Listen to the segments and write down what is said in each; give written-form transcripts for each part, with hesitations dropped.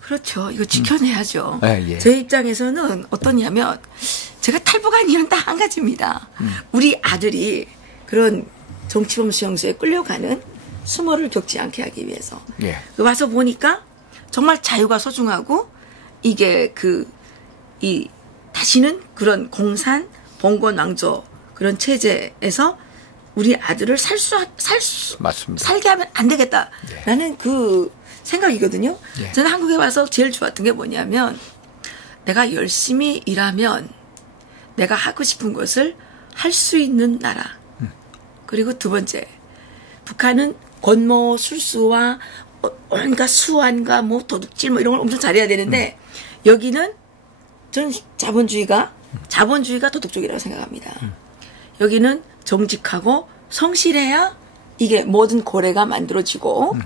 그렇죠. 이거 지켜내야죠. 예. 제 입장에서는 어떠냐면 제가 탈북한 이유는 딱 한 가지입니다. 우리 아들이 그런 정치범 수용소에 끌려가는 수모를 겪지 않게 하기 위해서. 예. 와서 보니까 정말 자유가 소중하고 이게 다시는 그런 공산, 봉건, 왕조 그런 체제에서 우리 아들을 맞습니다. 살게 하면 안 되겠다라는 그 생각이거든요. 예. 저는 한국에 와서 제일 좋았던 게 뭐냐면 내가 열심히 일하면 내가 하고 싶은 것을 할 수 있는 나라. 그리고 두 번째, 북한은 권모, 술수와 온갖 수완과 뭐 도둑질 뭐 이런 걸 엄청 잘해야 되는데 여기는 저는 자본주의가 도덕적이라고 생각합니다. 여기는 정직하고 성실해야 이게 모든 고래가 만들어지고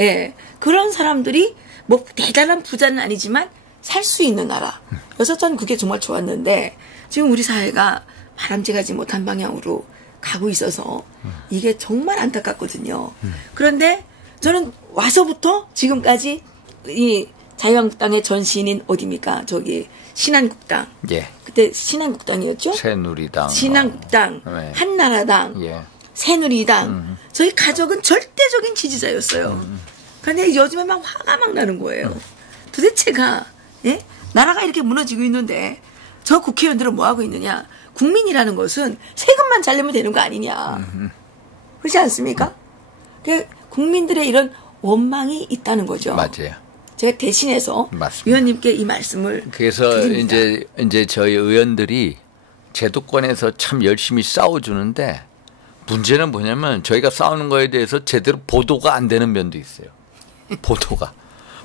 예, 그런 사람들이 뭐 대단한 부자는 아니지만 살 수 있는 나라. 그래서 저는 그게 정말 좋았는데 지금 우리 사회가 바람직하지 못한 방향으로 가고 있어서 이게 정말 안타깝거든요. 그런데 저는 와서부터 지금까지 이 자유한국당의 전신인 어디입니까? 저기 신한국당. 예. 그때 신한국당이었죠? 새누리당. 신한국당, 네. 한나라당, 예. 새누리당. 저희 가족은 절대적인 지지자였어요. 그런데 요즘에 막 화가 막 나는 거예요. 도대체가 예? 나라가 이렇게 무너지고 있는데 저 국회의원들은 뭐 하고 있느냐? 국민이라는 것은 세금만 잘 내면 되는 거 아니냐? 그렇지 않습니까? 국민들의 이런 원망이 있다는 거죠. 맞아요. 제가 대신해서 맞습니다. 위원님께 이 말씀을 그래서 드립니다. 이제 저희 의원들이 제도권에서 참 열심히 싸워주는데 문제는 뭐냐면 저희가 싸우는 거에 대해서 제대로 보도가 안 되는 면도 있어요.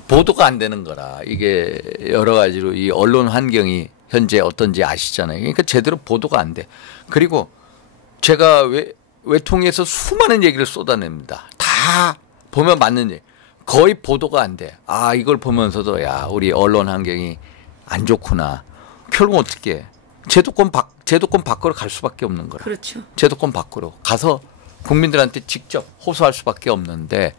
보도가 안 되는 거라 이게 여러 가지로 이 언론 환경이 현재 어떤지 아시잖아요. 그러니까 제대로 보도가 안 돼. 그리고 제가 외통에서 수많은 얘기를 쏟아냅니다. 다 보면 맞는 얘기. 거의 보도가 안 돼. 아, 이걸 보면서도 야, 우리 언론 환경이 안 좋구나. 결국 어떻게 해? 제도권 밖으로 갈 수밖에 없는 거라. 그렇죠. 제도권 밖으로 가서 국민들한테 직접 호소할 수밖에 없는데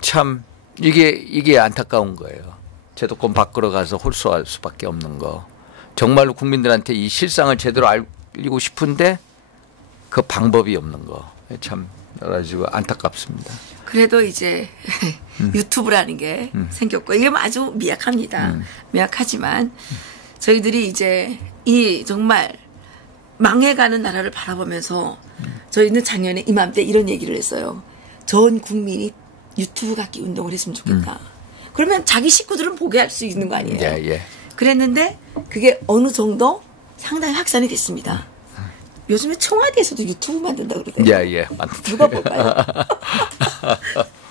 참 이게 안타까운 거예요. 제도권 밖으로 가서 호소할 수밖에 없는 거. 정말로 국민들한테 이 실상을 제대로 알리고 싶은데 그 방법이 없는 거. 참 여러 가지고 안타깝습니다. 그래도 이제 유튜브라는 게 생겼고 이게 아주 미약합니다. 미약하지만 저희들이 이제 이 정말 망해가는 나라를 바라보면서 저희는 작년에 이맘때 이런 얘기를 했어요. 전 국민이 유튜브 갖기 운동을 했으면 좋겠다. 그러면 자기 식구들은 보게 할 수 있는 거 아니에요. 예. 그랬는데 그게 어느 정도 상당히 확산이 됐습니다. 요즘에 청와대에서도 유튜브 만든다고 그러더라고요. 예. 누가 볼까요?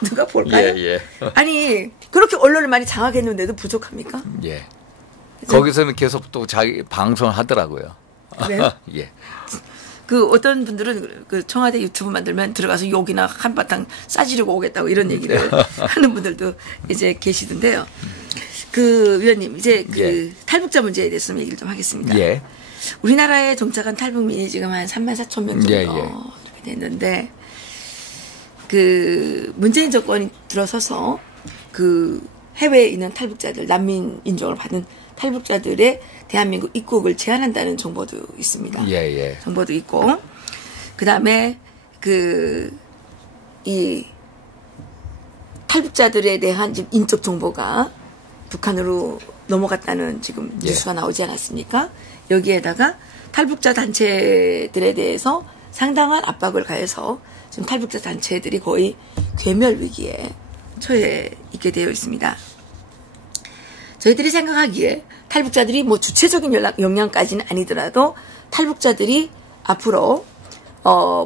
누가 볼까요? 예. 아니 그렇게 언론을 많이 장악했는데도 부족합니까? 예. 거기서는 계속 또 자기 방송을 하더라고요. 그래요? 예. 그 어떤 분들은 그 청와대 유튜브 만들면 들어가서 욕이나 한바탕 싸지르고 오겠다고 이런 얘기를 하는 분들도 이제 계시던데요. 그 위원님 이제 그 탈북자 문제에 대해서 좀 얘기를 좀 하겠습니다. 예. 우리나라에 정착한 탈북민이 지금 한 34,000명 정도 예. 이렇게 됐는데 그 문재인 정권이 들어서서 그 해외에 있는 탈북자들 난민 인정을 받은 탈북자들의 대한민국 입국을 제한한다는 정보도 있습니다. 예. 정보도 있고 그다음에 이 탈북자들에 대한 지금 인적 정보가 북한으로 넘어갔다는 지금 뉴스가 나오지 않았습니까? 여기에다가 탈북자 단체들에 대해서 상당한 압박을 가해서 지금 탈북자 단체들이 거의 괴멸 위기에 처해 있게 되어 있습니다. 저희들이 생각하기에 탈북자들이 뭐 주체적인 역량까지는 아니더라도 탈북자들이 앞으로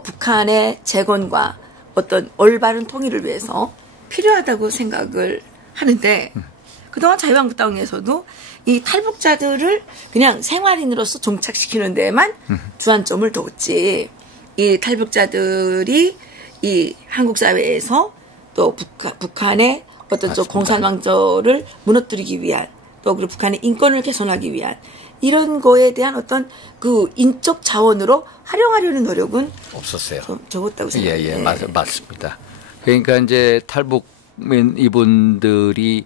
북한의 재건과 어떤 올바른 통일을 위해서 필요하다고 생각을 하는데 그동안 자유한국당에서도 이 탈북자들을 그냥 생활인으로서 정착시키는 데에만 주안점을 뒀지 이 탈북자들이 이 한국 사회에서 또 북한의 어떤 좀 공산왕조를 무너뜨리기 위한 또 그리고 북한의 인권을 개선하기 위한 이런 거에 대한 어떤 그 인적 자원으로 활용하려는 노력은 없었어요. 적었다고 생각해요. 예, 맞습니다. 그러니까 이제 탈북민 이분들이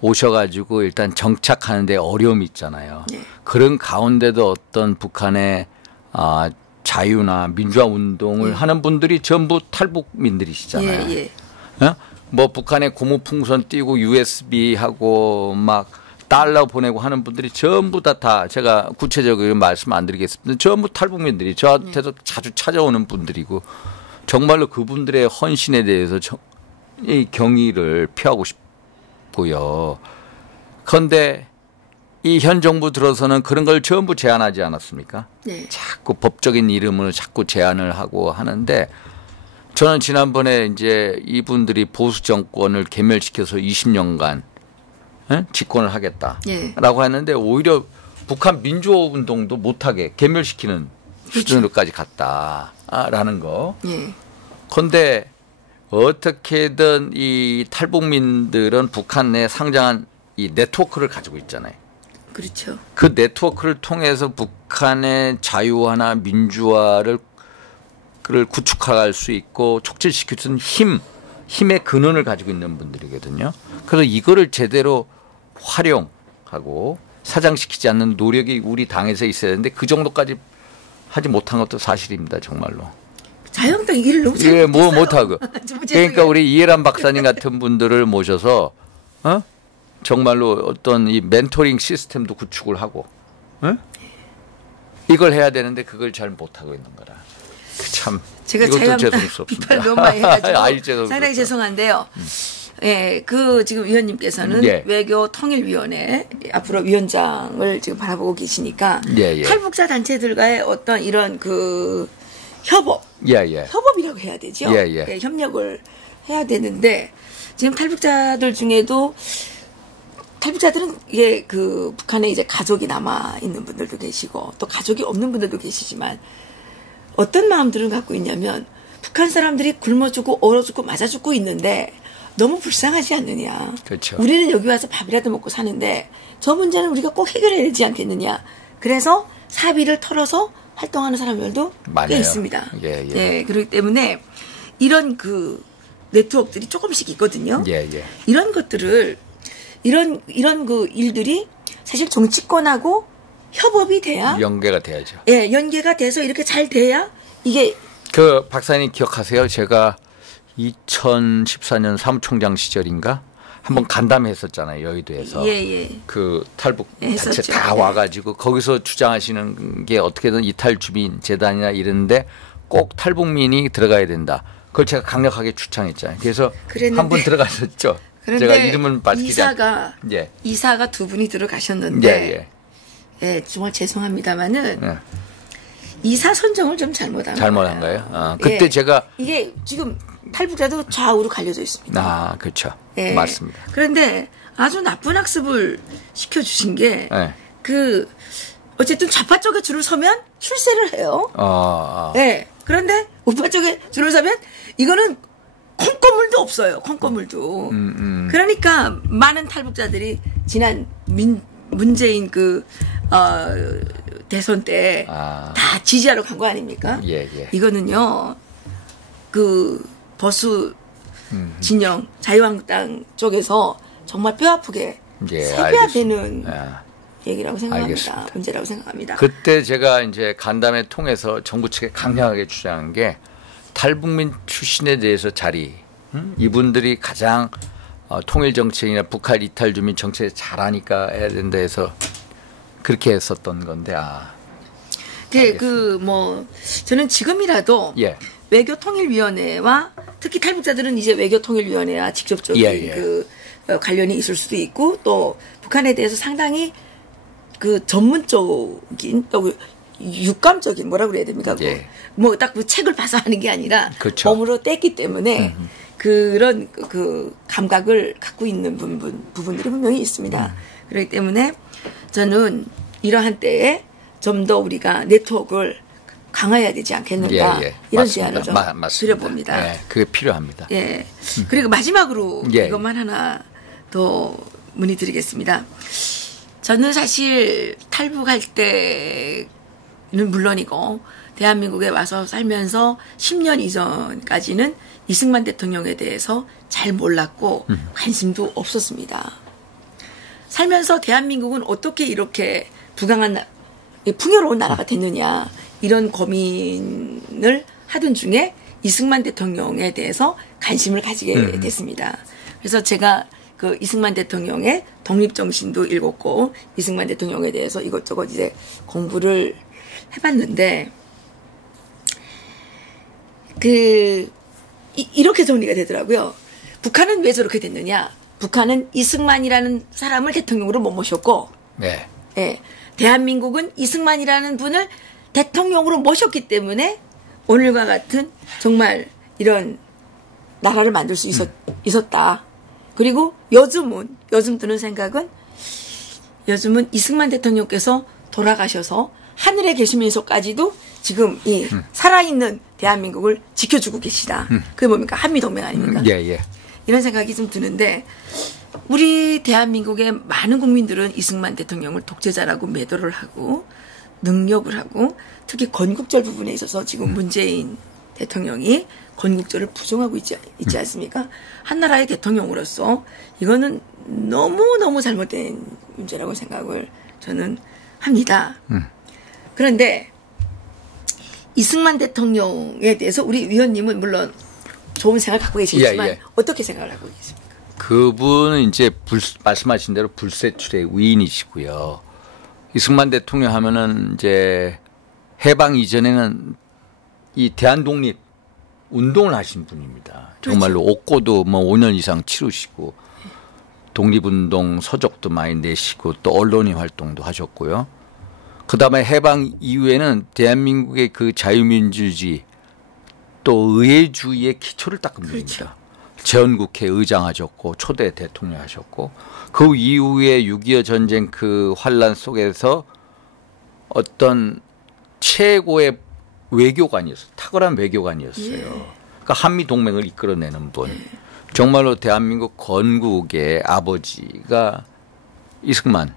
오셔가지고 일단 정착하는데 어려움이 있잖아요. 네. 그런 가운데도 어떤 북한의 자유나 민주화 운동을 하는 분들이 전부 탈북민들이시잖아요. 예. 뭐 북한에 고무풍선 띄고 USB 하고 막 달러 보내고 하는 분들이 전부 다 제가 구체적으로 말씀 안 드리겠습니다. 전부 탈북민들이 저한테도 자주 찾아오는 분들이고 정말로 그분들의 헌신에 대해서 이 경의를 표하고 싶고요. 그런데 이 현 정부 들어서는 그런 걸 전부 제한하지 않았습니까? 네. 자꾸 법적인 이름을 자꾸 제한을 하고 하는데 저는 지난번에 이제 이분들이 보수 정권을 괴멸시켜서 20년간 집권을 하겠다라고 했는데 오히려 북한 민주화 운동도 못하게 괴멸시키는 수준으로까지 갔다라는 거. 그런데 어떻게든 이 탈북민들은 북한 내 상당한 이 네트워크를 가지고 있잖아요. 그렇죠. 그 네트워크를 통해서 북한의 자유화나 민주화를 구축할 수 있고 촉진시킬 수 있는 힘의 근원을 가지고 있는 분들이거든요. 그래서 이거를 제대로 활용하고 사장시키지 않는 노력이 우리 당에서 있어야 되는데 그 정도까지 하지 못한 것도 사실입니다. 정말로. 자유한국당 일을 너무 잘 못했어요. 못하고. 그러니까 우리 이해란 박사님 같은 분들을 모셔서 정말로 어떤 이 멘토링 시스템도 구축을 하고 이걸 해야 되는데 그걸 잘 못하고 있는 거라. 참 제가 자유한국당 비판을 너무 많이 해가지고 상당히 죄송한데요. 예, 지금 위원님께서는 외교 통일위원회 앞으로 위원장을 지금 바라보고 계시니까 탈북자 단체들과의 어떤 이런 협업이라고 해야 되죠. 협력을 해야 되는데 지금 탈북자들 중에도 탈북자들은 북한에 이제 가족이 남아 있는 분들도 계시고 또 가족이 없는 분들도 계시지만 어떤 마음들을 갖고 있냐면 북한 사람들이 굶어 죽고 얼어 죽고 맞아 죽고 있는데 너무 불쌍하지 않느냐. 그렇죠. 우리는 여기 와서 밥이라도 먹고 사는데 저 문제는 우리가 꼭 해결해야 되지 않겠느냐. 그래서 사비를 털어서 활동하는 사람들도 꽤 있습니다. 네, 그렇기 때문에 이런 네트워크들이 조금씩 있거든요. 이런 것들을 이런 일들이 사실 정치권하고 협업이 돼야 연계가 돼야죠. 예, 연계가 돼서 이렇게 잘 돼야 이게 박사님 기억하세요? 제가 2014년 사무총장 시절인가 한번 간담회했었잖아요. 여의도에서. 그 탈북 단체 다 와가지고 거기서 주장하시는 게 어떻게든 이탈주민 재단이나 이런데 꼭 탈북민이 들어가야 된다. 그걸 제가 강력하게 추천했잖아요. 그래서 한 분 들어갔었죠. 제가 이름은 밝히지 이사가 두 분이 들어가셨는데 정말 죄송합니다만은 이사 선정을 좀 잘못한 거예요. 그때 제가 이게 지금 탈북자도 좌우로 갈려져 있습니다. 그렇죠. 맞습니다. 그런데 아주 나쁜 학습을 시켜주신 게 어쨌든 좌파 쪽에 줄을 서면 출세를 해요. 그런데 우파 쪽에 줄을 서면 이거는 콩고물도 없어요. 콩고물도. 그러니까 많은 탈북자들이 지난 문재인 대선 때 다 지지하러 간 거 아닙니까? 이거는요. 보수 진영 자유한국당 쪽에서 정말 뼈아프게 새겨야 되는 얘기라고 생각합니다. 알겠습니다. 문제라고 생각합니다. 그때 제가 이제 간담회 통해서 정부 측에 강력하게 주장한 게 탈북민 출신에 대해서 이분들이 가장 통일 정책이나 북한 이탈 주민 정책을 잘하니까 해야 된다 해서 그렇게 했었던 건데 저는 지금이라도 외교통일위원회와 특히 탈북자들은 이제 외교통일위원회와 직접적인 관련이 있을 수도 있고 또 북한에 대해서 상당히 전문적인 또 육감적인 뭐라 그래야 됩니까? 딱 책을 봐서 하는 게 아니라 몸으로 뗐기 때문에 그런 감각을 갖고 있는 부분들이 분명히 있습니다. 그렇기 때문에 저는 이러한 때에 좀 더 우리가 네트워크를 강화해야 되지 않겠는가 이런 제안을 좀 드려봅니다. 예, 그게 필요합니다. 예. 그리고 마지막으로 예. 이것만 하나 더 문의드리겠습니다. 저는 사실 탈북할 때는 물론이고 대한민국에 와서 살면서 10년 이전까지는 이승만 대통령에 대해서 잘 몰랐고 관심도 없었습니다. 살면서 대한민국은 어떻게 이렇게 풍요로운 나라가 됐느냐 이런 고민을 하던 중에 이승만 대통령에 대해서 관심을 가지게 됐습니다. 그래서 제가 그 이승만 대통령의 독립정신도 읽었고 이승만 대통령에 대해서 이것저것 이제 공부를 해봤는데 이렇게 정리가 되더라고요. 북한은 왜 저렇게 됐느냐? 북한은 이승만이라는 사람을 대통령으로 못 모셨고, 네. 예, 대한민국은 이승만이라는 분을 대통령으로 모셨기 때문에 오늘과 같은 정말 이런 나라를 만들 수 있었다. 그리고 요즘 드는 생각은 요즘은 이승만 대통령께서 돌아가셔서 하늘에 계시면서까지도 지금 이 살아있는 대한민국을 지켜주고 계시다. 그게 뭡니까? 한미동맹 아닙니까? 예, 예. 이런 생각이 좀 드는데 우리 대한민국의 많은 국민들은 이승만 대통령을 독재자라고 매도를 하고 능력을 하고 특히 건국절 부분에 있어서 지금 문재인 대통령이 건국절을 부정하고 있지 않습니까? 한 나라의 대통령으로서 이거는 너무너무 잘못된 문제라고 생각을 저는 합니다. 그런데 이승만 대통령에 대해서 우리 위원님은 물론 좋은 생각을 갖고 계시지만 예, 예. 어떻게 생각을 하고 계십니까? 그분은 이제 말씀하신 대로 불세출의 위인이시고요. 이승만 대통령 하면은 이제 해방 이전에는 이 대한독립 운동을 하신 분입니다. 정말로 옥고도 뭐 5년 이상 치르시고 독립운동 서적도 많이 내시고 또 언론인 활동도 하셨고요. 그다음에 해방 이후에는 대한민국의 그 자유민주주의 또 의회주의의 기초를 닦은 분입니다. 그렇죠. 재헌국회 의장하셨고 초대 대통령 하셨고 그 이후에 6.25 전쟁 그 환란 속에서 어떤 최고의 외교관이었어요. 탁월한 외교관이었어요. 예. 그러니까 한미동맹을 이끌어내는 분. 정말로 대한민국 건국의 아버지가 이승만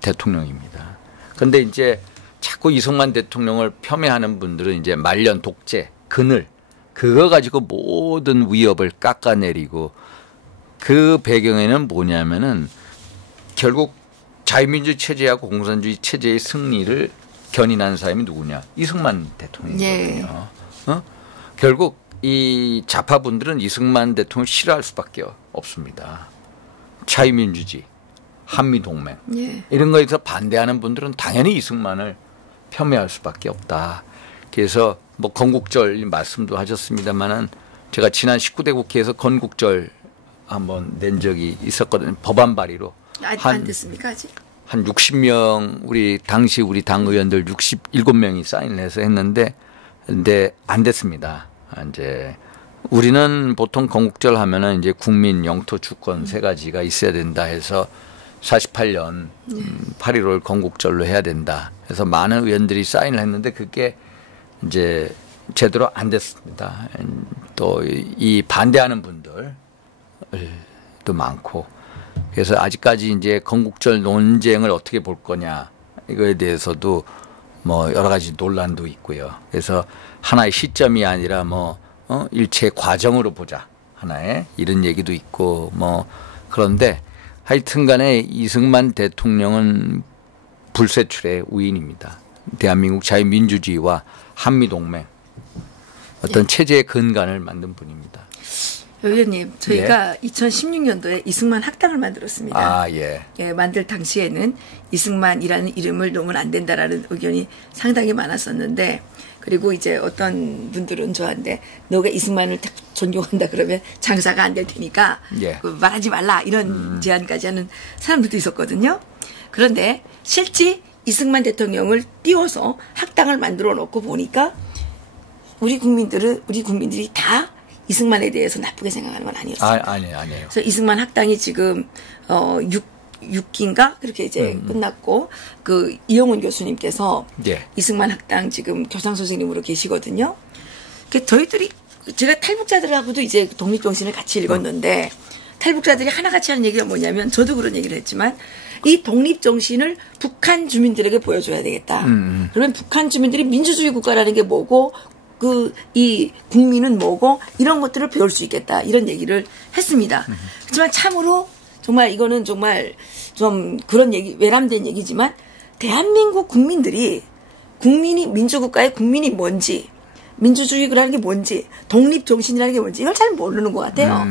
대통령입니다. 그런데 이제 자꾸 이승만 대통령을 폄훼하는 분들은 이제 말년 독재, 그늘 그거 가지고 모든 위협을 깎아내리고 그 배경에는 뭐냐면은 결국 자유민주 체제하고 공산주의 체제의 승리를 견인한 사람이 누구냐? 이승만 대통령이거든요. 예. 결국 이 좌파분들은 이승만 대통령을 싫어할 수밖에 없습니다. 자유민주주의, 한미동맹 예. 이런 거에서 반대하는 분들은 당연히 이승만을 폄훼할 수밖에 없다. 그래서 뭐 건국절 말씀도 하셨습니다만은 제가 지난 19대 국회에서 건국절 한번 낸 적이 있었거든요. 법안 발의로. 안 됐습니까 아직? 한 60명 우리 당시 우리 당 의원들 67명이 사인을 해서 했는데 근데 안 됐습니다. 이제 우리는 보통 건국절 하면은 이제 국민 영토 주권 세 가지가 있어야 된다 해서 48년 8.15를 건국절로 해야 된다. 그래서 많은 의원들이 사인을 했는데 그게 이제 제대로 안 됐습니다. 또 이 반대하는 분들도 많고 그래서 아직까지 이제 건국절 논쟁을 어떻게 볼 거냐 이거에 대해서도 뭐 여러 가지 논란도 있고요. 그래서 하나의 시점이 아니라 뭐 일체 과정으로 보자 하나의 이런 얘기도 있고 뭐 그런데 하여튼간에 이승만 대통령은 불세출의 우인입니다. 대한민국 자유민주주의와 한미동맹 어떤 체제의 근간을 만든 분입니다. 의원님, 저희가 2016년도에 이승만 학당을 만들었습니다. 아, 예. 예, 만들 당시에는 이승만이라는 이름을 놓으면 안 된다라는 의견이 상당히 많았었는데, 그리고 이제 어떤 분들은 저한테 너가 이승만을 존경한다 그러면 장사가 안 될 테니까 예. 말하지 말라 이런 제안까지 하는 사람들도 있었거든요. 그런데 실제 이승만 대통령을 띄워서 학당을 만들어 놓고 보니까 우리 국민들이 다 이승만에 대해서 나쁘게 생각하는 건 아니었어요. 아니에요. 그래서 이승만 학당이 지금 6기인가 그렇게 이제 끝났고 그 이용훈 교수님께서 예. 이승만 학당 지금 교장 선생님으로 계시거든요. 저희들이 제가 탈북자들하고도 이제 독립정신을 같이 읽었는데 탈북자들이 하나같이 하는 얘기가 뭐냐면 저도 그런 얘기를 했지만 이 독립정신을 북한 주민들에게 보여줘야 되겠다. 그러면 북한 주민들이 민주주의 국가라는 게 뭐고 이 국민은 뭐고 이런 것들을 배울 수 있겠다. 이런 얘기를 했습니다. 하지만 참으로 정말 이거는 정말 좀 그런 얘기 외람된 얘기지만 대한민국 국민들이 국민이 민주국가의 국민이 뭔지 민주주의라는 게 뭔지 독립정신이라는 게 뭔지 이걸 잘 모르는 것 같아요.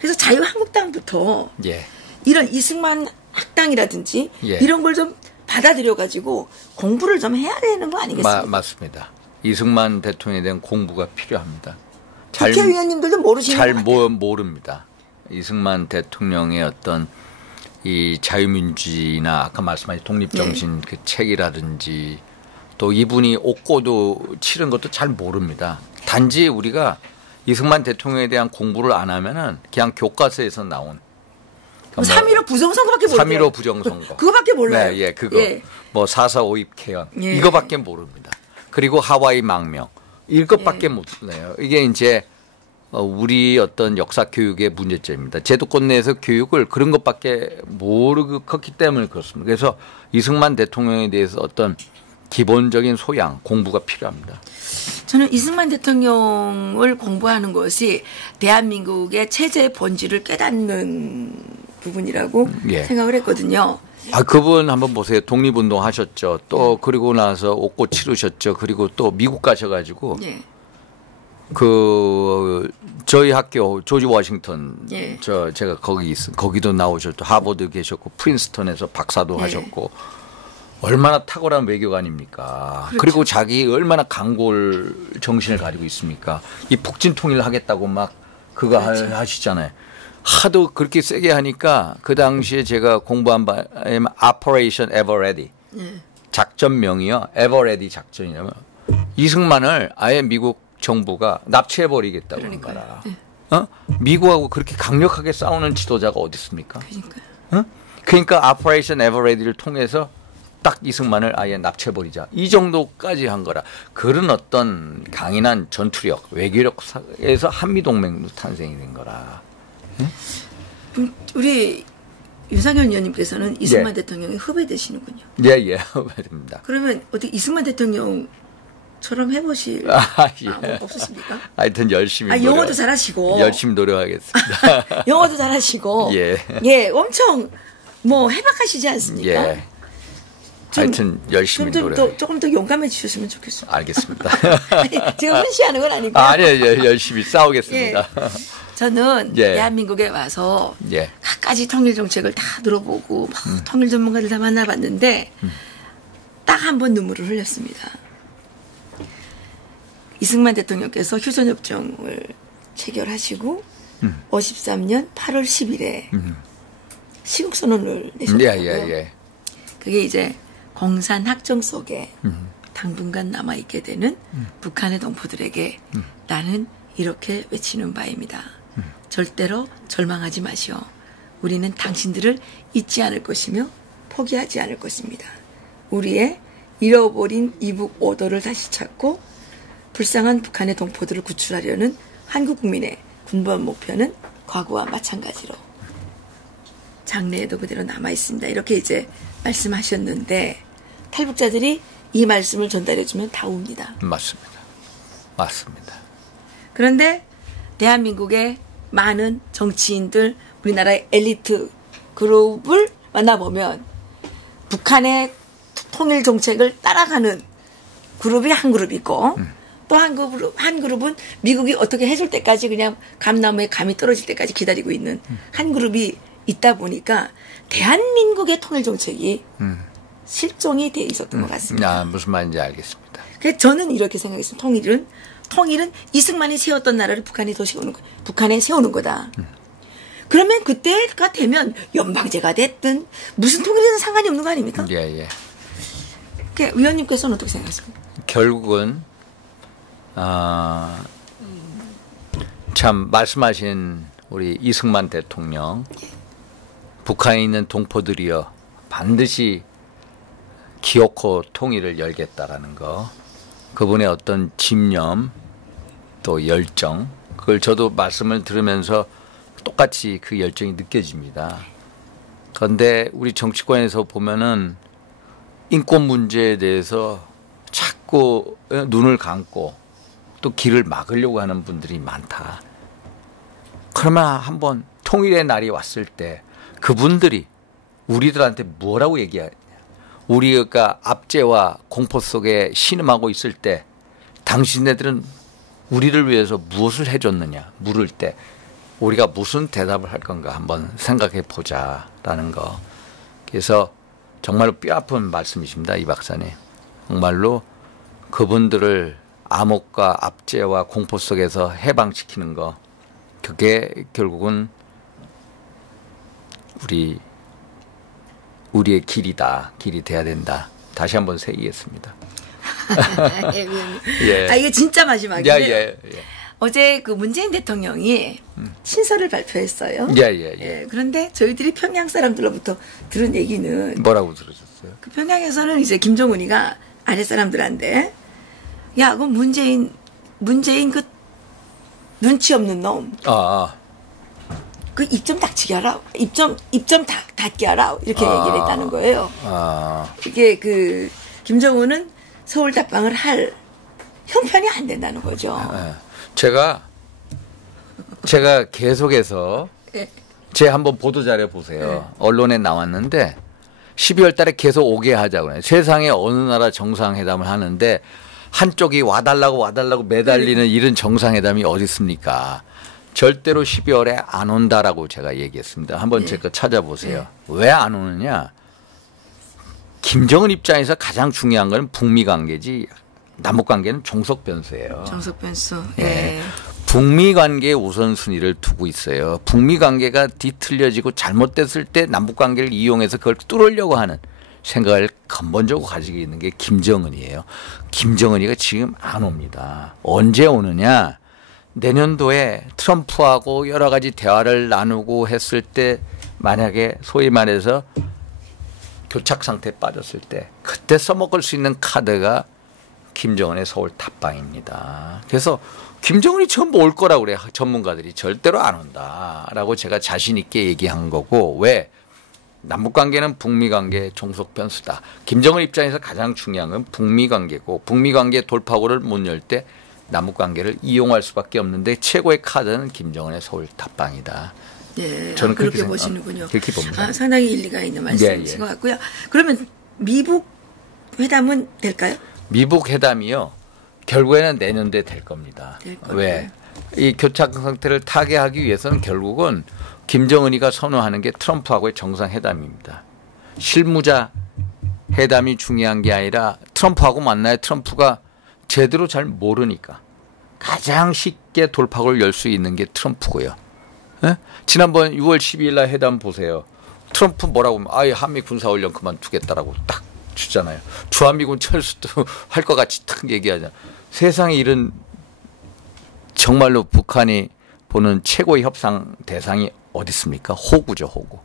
그래서 자유한국당부터 예. 이런 이승만 학당이라든지 예. 이런 걸 좀 받아들여가지고 공부를 좀 해야 되는 거 아니겠습니까? 맞습니다. 이승만 대통령에 대한 공부가 필요합니다. 국회의원님들도 모르시는 것 같아요. 모릅니다. 이승만 대통령의 어떤 이 자유민주주의나 아까 말씀하신 독립정신 그 책이라든지 또 이분이 옥고도 치른 것도 잘 모릅니다. 단지 우리가 이승만 대통령에 대한 공부를 안 하면은 그냥 교과서에서 나온 3.15 부정선거밖에 몰라요. 3.15 부정선거. 그거밖에 몰라요. 네, 예, 그거. 예. 뭐 4.4 오입 개헌. 예. 이거밖에 모릅니다. 그리고 하와이 망명. 이것밖에 예. 몰라요. 이게 이제 우리 어떤 역사 교육의 문제점입니다. 제도권 내에서 교육을 그런 것밖에 모르기 때문에 그렇습니다. 그래서 이승만 대통령에 대해서 어떤 기본적인 소양, 공부가 필요합니다. 저는 이승만 대통령을 공부하는 것이 대한민국의 체제의 본질을 깨닫는 부분이라고 예. 생각을 했거든요. 그분 한번 보세요. 독립운동 하셨죠. 또 그리고 나서 옥고 치르셨죠. 그리고 또 미국 가셔가지고 예. 저희 학교 조지 워싱턴 예. 제가 거기도 나오셨고 하버드 계셨고 프린스턴에서 박사도 예. 하셨고 얼마나 탁월한 외교관입니까? 그렇죠. 그리고 자기 얼마나 강골 정신을 가지고 있습니까? 이 북진 통일을 하겠다고 막 그거 그렇죠. 하시잖아요. 하도 그렇게 세게 하니까 그 당시에 제가 공부한 바에 Operation Ever Ready 작전명이요. Ever Ready 작전이라면 이승만을 아예 미국 정부가 납치해버리겠다고 하는 거라. 미국하고 그렇게 강력하게 싸우는 지도자가 어디 있습니까? 그러니까 Operation Ever Ready를 통해서 딱 이승만을 아예 납치해버리자. 이 정도까지 한 거라. 그런 어떤 강인한 전투력, 외교력에서 한미동맹도 탄생이 된 거라. 우리 윤상현 의원님께서는 이승만 대통령의 후배 되시는군요. 예, 후배입니다. 그러면 어떻게 이승만 대통령처럼 해보실 예. 없으십니까? 하여튼 열심히 영어도 잘하시고 열심히 노력하겠습니다. 영어도 잘하시고 예, 엄청 뭐 해박하시지 않습니까? 예. 하여튼 열심히 노력. 조금 더 용감해지셨으면 좋겠습니다. 알겠습니다. 제가 훈시하는 건 아니고요. 아니에요. 열심히 싸우겠습니다. 예. 저는 대한민국에 와서 갖가지 통일 정책을 다 들어보고 통일 전문가들 다 만나봤는데 딱 한 번 눈물을 흘렸습니다. 이승만 대통령께서 휴전협정을 체결하시고 53년 8월 10일에 시국선언을 내셨고요. 그게 이제 공산학정 속에 당분간 남아있게 되는 북한의 동포들에게 나는 이렇게 외치는 바입니다. 절대로 절망하지 마시오. 우리는 당신들을 잊지 않을 것이며 포기하지 않을 것입니다. 우리의 잃어버린 이북 오도를 다시 찾고 불쌍한 북한의 동포들을 구출하려는 한국 국민의 군번 목표는 과거와 마찬가지로 장래에도 그대로 남아있습니다. 이렇게 이제 말씀하셨는데 탈북자들이 이 말씀을 전달해주면 다 웁니다. 맞습니다. 그런데 대한민국의 많은 정치인들, 우리나라의 엘리트 그룹을 만나보면 북한의 통일 정책을 따라가는 그룹이 한 그룹 있고 또 한 그룹은 미국이 어떻게 해줄 때까지 그냥 감나무에 감이 떨어질 때까지 기다리고 있는 한 그룹이 있다 보니까 대한민국의 통일 정책이 실종이 돼 있었던 것 같습니다. 무슨 말인지 알겠습니다. 그래서 저는 이렇게 생각했습니다. 통일은 이승만이 세웠던 나라를 북한에 세우는 거다. 그러면 그때가 되면 연방제가 됐든 무슨 통일이든 상관이 없는 거 아닙니까? 예. 그러니까 위원님께서는 어떻게 생각하십니까? 결국은 참 말씀하신 우리 이승만 대통령 북한에 있는 동포들이여 반드시 기어코 통일을 열겠다라는 거. 그분의 어떤 집념 또 열정, 그걸 저도 말씀을 들으면서 똑같이 그 열정이 느껴집니다. 그런데 우리 정치권에서 보면은 인권 문제에 대해서 자꾸 눈을 감고 또 길을 막으려고 하는 분들이 많다. 그러면 한번 통일의 날이 왔을 때 그분들이 우리들한테 뭐라고 얘기하냐. 우리가 압제와 공포 속에 신음하고 있을 때 당신네들은 우리를 위해서 무엇을 해줬느냐 물을 때 우리가 무슨 대답을 할 건가 한번 생각해 보자라는 거. 그래서 정말로 뼈아픈 말씀이십니다. 이 박사님. 정말로 그분들을 암흑과 압제와 공포 속에서 해방시키는 거. 그게 결국은 우리의 길이다. 길이 돼야 된다. 다시 한번 새기겠습니다. 예. 이게 진짜 마지막인데요. 예. 어제 그 문재인 대통령이 친서를 발표했어요. 예. 그런데 저희들이 평양 사람들로부터 들은 얘기는 뭐라고 들으셨어요? 그 평양에서는 이제 김정은이가 아래 사람들한테 야, 그 문재인 그 눈치 없는 놈. 그 입 좀 닥치게 하라. 입 좀 닫게 하라. 이렇게 얘기를 했다는 거예요. 이게 그 김정은은 서울 답방을 할 형편이 안 된다는 거죠. 제가 계속해서 제 한번 보도자료 보세요. 언론에 나왔는데 12월 달에 계속 오게 하자고요. 세상에 어느 나라 정상회담을 하는데 한쪽이 와달라고 매달리는 이런 정상회담이 어디 있습니까? 절대로 12월에 안 온다라고 제가 얘기했습니다. 한번 제가 찾아보세요. 왜 안 오느냐? 김정은 입장에서 가장 중요한 건 북미 관계지 남북 관계는 종속 변수예요. 종속 변수. 북미 관계의 우선순위를 두고 있어요. 북미 관계가 뒤틀려지고 잘못됐을 때 남북 관계를 이용해서 그걸 뚫으려고 하는 생각을 근본적으로 가지고 있는 게 김정은이에요. 김정은이가 지금 안 옵니다. 언제 오느냐? 내년도에 트럼프하고 여러 가지 대화를 나누고 했을 때 만약에 소위 말해서 교착 상태에 빠졌을 때 그때 써먹을 수 있는 카드가 김정은의 서울 답방입니다. 그래서 김정은이 전부 올 거라고 그래요. 전문가들이 절대로 안 온다라고 제가 자신 있게 얘기한 거고. 왜? 남북관계는 북미관계의 종속 변수다. 김정은 입장에서 가장 중요한 건 북미관계고 북미관계 돌파구를 못 열 때 남북관계를 이용할 수밖에 없는데 최고의 카드는 김정은의 서울 답방이다. 예, 저는 그렇게 보시는군요. 그렇게 봅니다. 상당히 일리가 있는 말씀이신 것 같고요. 그러면 미북 회담은 될까요? 미북 회담이요. 결국에는 내년도에 될 겁니다. 왜? 이 교착 상태를 타개하기 위해서는 결국은 김정은이가 선호하는 게 트럼프하고의 정상회담입니다. 실무자 회담이 중요한 게 아니라 트럼프하고 만나야 트럼프가 제대로 잘 모르니까 가장 쉽게 돌파구를 열 수 있는 게 트럼프고요. 예? 지난번 6월 12일 날 회담 보세요. 트럼프 뭐라고 하면 아예 한미 군사훈련 그만두겠다라고 딱 주잖아요. 주한미군 철수도 할 것 같이 딱 얘기하잖아요. 세상에 이런 정말로 북한이 보는 최고의 협상 대상이 어디 있습니까? 호구죠, 호구.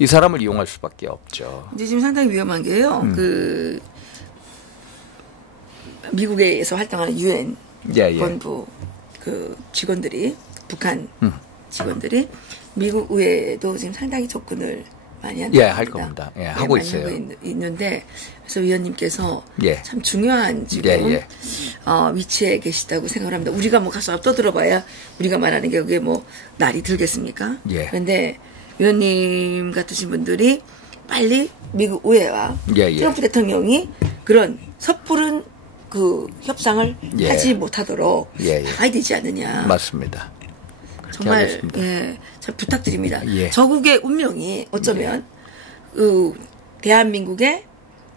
이 사람을 이용할 수밖에 없죠. 이제 지금 상당히 위험한 게요. 그 미국에서 활동하는 유엔 본부 그 직원들이 북한 직원들이 미국 의회에도 지금 상당히 접근을 많이 할 겁니다. 하고 많이 있어요. 하고 있는데 그래서 위원님께서 참 중요한 지금 위치에 계시다고 생각을 합니다. 우리가 뭐 가서 떠들어봐야 우리가 말하는 게 그게 뭐 날이 들겠습니까? 그런데 위원님 같으신 분들이 빨리 미국 의회와 트럼프 대통령이 그런 섣부른 그 협상을 하지 못하도록 막아야 되지 않느냐. 맞습니다. 정말 잘 부탁드립니다. 저국의 운명이 어쩌면 그 대한민국의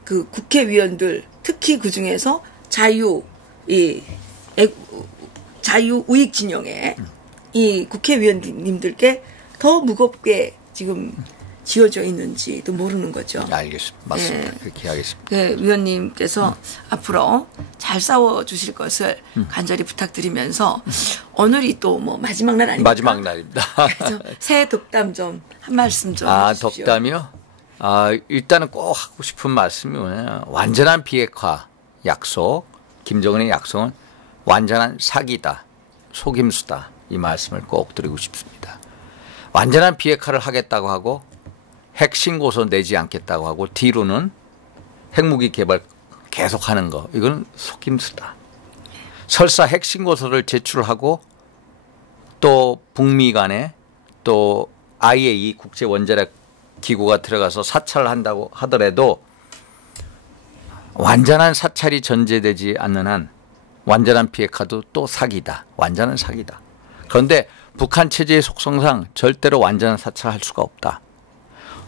그 국회의원들 특히 그 중에서 자유 우익 진영의 이 국회의원님들께 더 무겁게 지금 지어져 있는지도 모르는 거죠. 알겠습니다. 맞습니다. 예. 그렇게 하겠습니다. 네, 위원님께서 앞으로 잘 싸워 주실 것을 간절히 부탁드리면서 오늘이 또 뭐 마지막 날 아닙니까? 마지막 날입니다. 그래서 새해 덕담 좀 한 말씀 좀 해주십시오. 덕담이요? 일단은 꼭 하고 싶은 말씀이 뭐냐. 완전한 비핵화 약속, 김정은의 약속은 완전한 사기다, 속임수다. 이 말씀을 꼭 드리고 싶습니다. 완전한 비핵화를 하겠다고 하고 핵신고서 내지 않겠다고 하고 뒤로는 핵무기 개발 계속하는 거. 이건 속임수다. 설사 핵신고서를 제출하고 또 북미 간에 또 IAEA 국제원자력 기구가 들어가서 사찰을 한다고 하더라도 완전한 사찰이 전제되지 않는 한 완전한 비핵화도 또 사기다. 완전한 사기다. 그런데 북한 체제의 속성상 절대로 완전한 사찰할 수가 없다.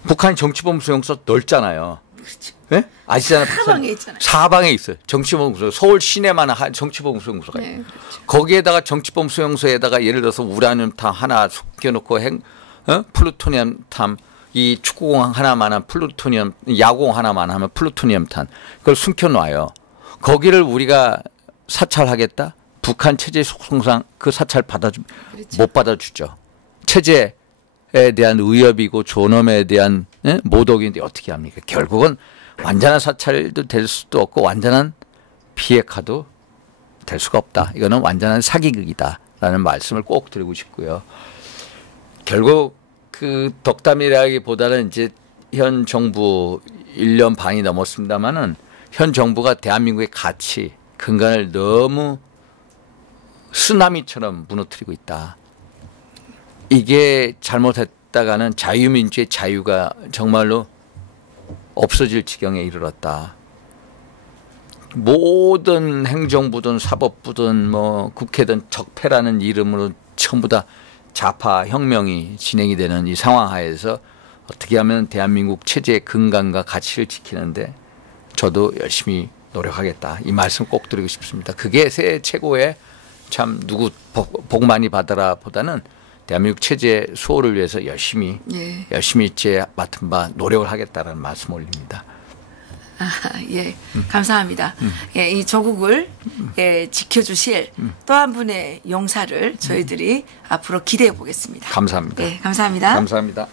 북한 정치범 수용소 넓잖아요. 그렇죠. 네? 아시잖아요. 사방에 있잖아요. 사방에 있어요. 정치범 수용소. 서울 시내만 정치범 수용소가 있어요. 네, 그렇죠. 거기에다가 정치범 수용소에다가 예를 들어서 우라늄탄 하나 숨겨놓고 플루토늄탄, 이 축구공 하나만 하면 플루토늄, 야구공 하나만 하면 플루토늄탄, 그걸 숨겨놔요. 거기를 우리가 사찰하겠다? 북한 체제 속성상 그 사찰 그렇죠. 못 받아주죠. 체제에 대한 위협이고 존엄에 대한 모독인데 어떻게 합니까? 결국은 완전한 사찰도 될 수도 없고 완전한 비핵화도 될 수가 없다. 이거는 완전한 사기극이다라는 말씀을 꼭 드리고 싶고요. 결국 그 덕담이라기보다는 이제 현 정부 1년 반이 넘었습니다마는 현 정부가 대한민국의 가치, 근간을 너무 쓰나미처럼 무너뜨리고 있다. 이게 잘못했다가는 자유민주의 자유가 정말로 없어질 지경에 이르렀다. 모든 행정부든 사법부든 뭐 국회든 적폐라는 이름으로 전부 다 좌파 혁명이 진행이 되는 이 상황 하에서 어떻게 하면 대한민국 체제의 근간과 가치를 지키는데 저도 열심히 노력하겠다. 이 말씀 꼭 드리고 싶습니다. 그게 새해 최고의 참 누구 복 많이 받아라 보다는 대한민국 체제 수호를 위해서 열심히 제 맡은 바 노력을 하겠다는 말씀 올립니다. 예, 감사합니다. 예, 이 조국을 지켜주실 또 한 분의 용사를 저희들이 앞으로 기대해 보겠습니다. 감사합니다. 예, 감사합니다. 감사합니다.